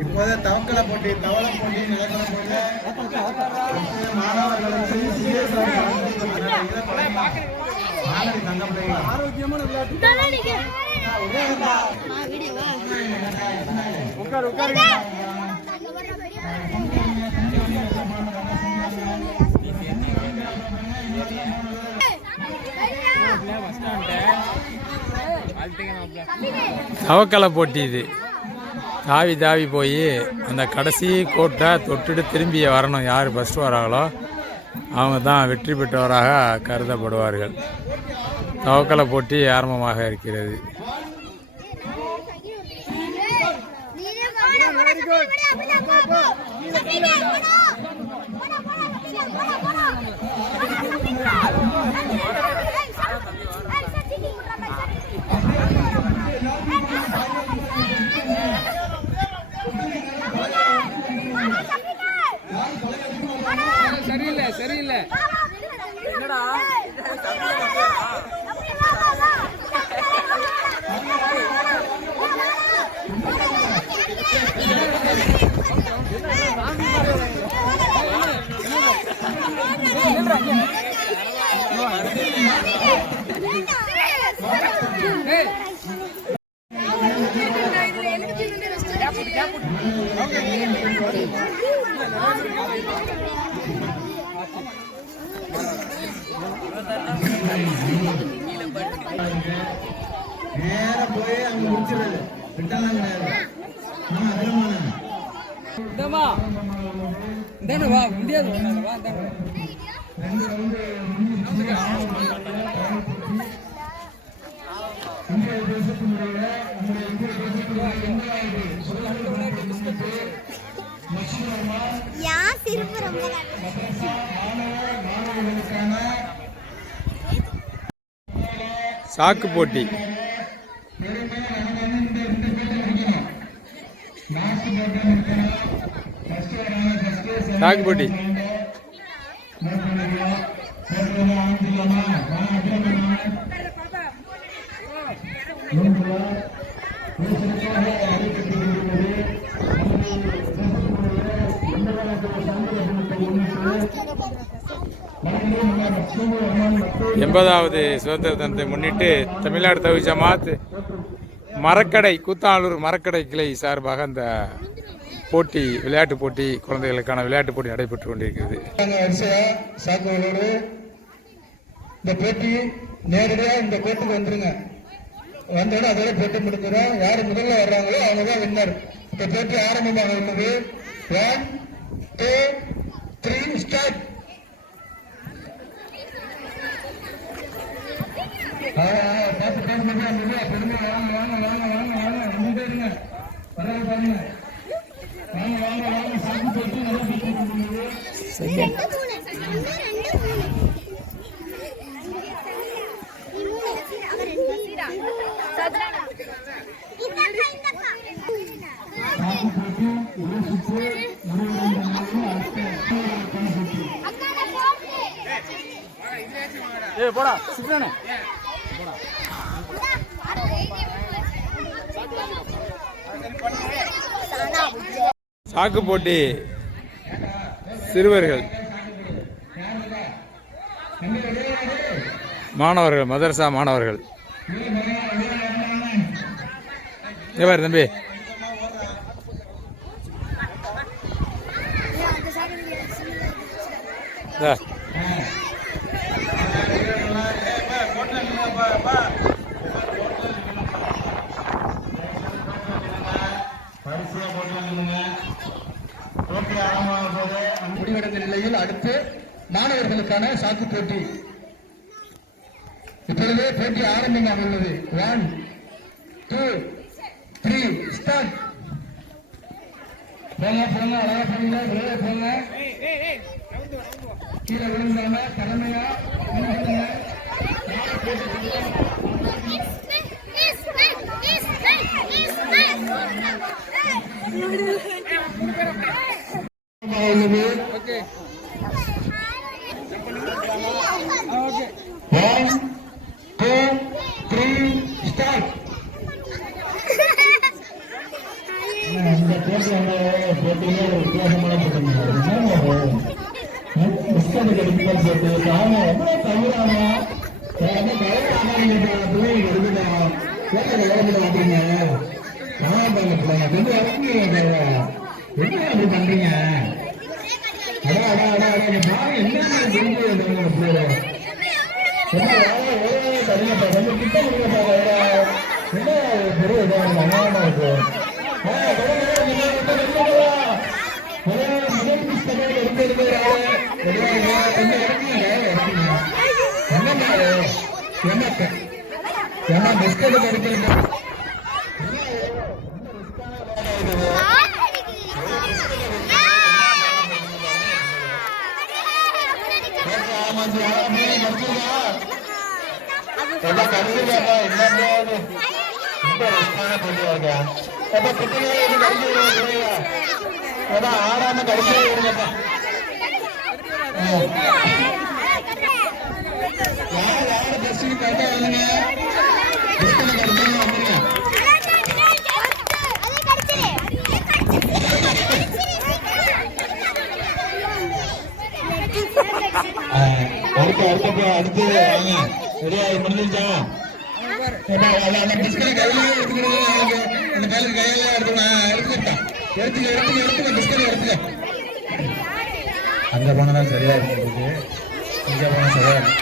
இப்போது தவக்கலை போட்டி தவளை போட்டி நடக்கிற போது மாணவர்களுக்கு ஆரோக்கியமான தவக்கலை போட்டி இது. தாவி தாவி போய் அந்த கடைசி கோட்டை தொட்டுட்டு திரும்பி வரணும். யார் ஃபஸ்ட்டு வராங்களோ அவங்க தான் வெற்றி பெற்றவராக கருதப்படுவார்கள். தவக்கலை போட்டி ஆரம்பமாக இருக்கிறது. சரியில்லை என்னடா நேர போய் அங்க முடிச்சிருது விட்டலாம் கிடையாது. வா முடியாது வா சாக்கு போட்டி. சாக்கு போட்டி எண்பதாவது சுதந்திர தினத்தை முன்னிட்டு தமிழ்நாடு தவ்ஹீத் ஜமாத் மரக்கடை கூத்தானூர் மரக்கடை கிளை சார்பாக அந்த போட்டி விளையாட்டு போட்டி குழந்தைகளுக்கான விளையாட்டு போட்டி நடைபெற்று கொண்டிருக்கிறது. இந்த போட்டி நேரடியாக இந்த கோர்ட்டுக்கு வந்துருங்க. வந்தோட அதோட போட்டி முடிக்கிறோம். யாரு முதல்ல வர்றாங்களோ அவங்க தான் வின்னர். இந்த போட்டி ஆரம்பமாக உள்ளது. 1 2 3 ஸ்டார்ட். போடா சிக்கனே சாக்கு போட்டி சிறுவர்கள் மாணவர்கள் மதரசா மாணவர்கள். பாரு தம்பி முடிவடைந்த நிலையில் அடுத்து மாணவர்களுக்கான சாக்கு போட்டி. இப்பொழுது போட்டி ஆரம்பமாக உள்ளது. 1 2 3 ஸ்டார்ட். போங்க போங்க அழகா போங்க வெளியே போங்க. கீழே விழுந்தாம திறமையா உள்ளது. Okay okay 1 2 3 start. இந்த போட்டியிலே ஒரு வித்தியாசமான போட்டி. புஸ்தகம் கிடைக்கும் போட்டு தானே எவ்வளோ தவறாமா பிள்ளைங்க எடுத்துட்டா வேலை மாட்டீங்க. கொஞ்சம் இறங்கி என்ன அப்படி பண்றீங்க? அடா அடா அடா நீ பாருங்க என்ன தெரிஞ்சு பிள்ளைங்க சரியாப்பா கொஞ்சம் கிட்ட முடியாப்பா. என்ன பெரிய இதாக அநியாயமா இருக்கு. என்ன பிஸ்கட் கிடைக்கிறது ஆடாம கடைசியா இருங்கப்பா. யாரு பஸ் கரெக்டா வந்துங்க. பிஸ்கட் கிடைச்சாங்க வந்துருங்க. அடுத்து ரெடியா முடிஞ்சிருச்சா? அந்த பிஸ்கட் கையிலேயே எடுத்துக்கிறது. அந்த கையில கையில எடுத்துக்கிட்டான். எடுத்துக்க பிஸ்கட் எடுத்துக்க. அங்க போனதான் சரியா இருக்கு. இங்க போனா சரியா இருக்கு.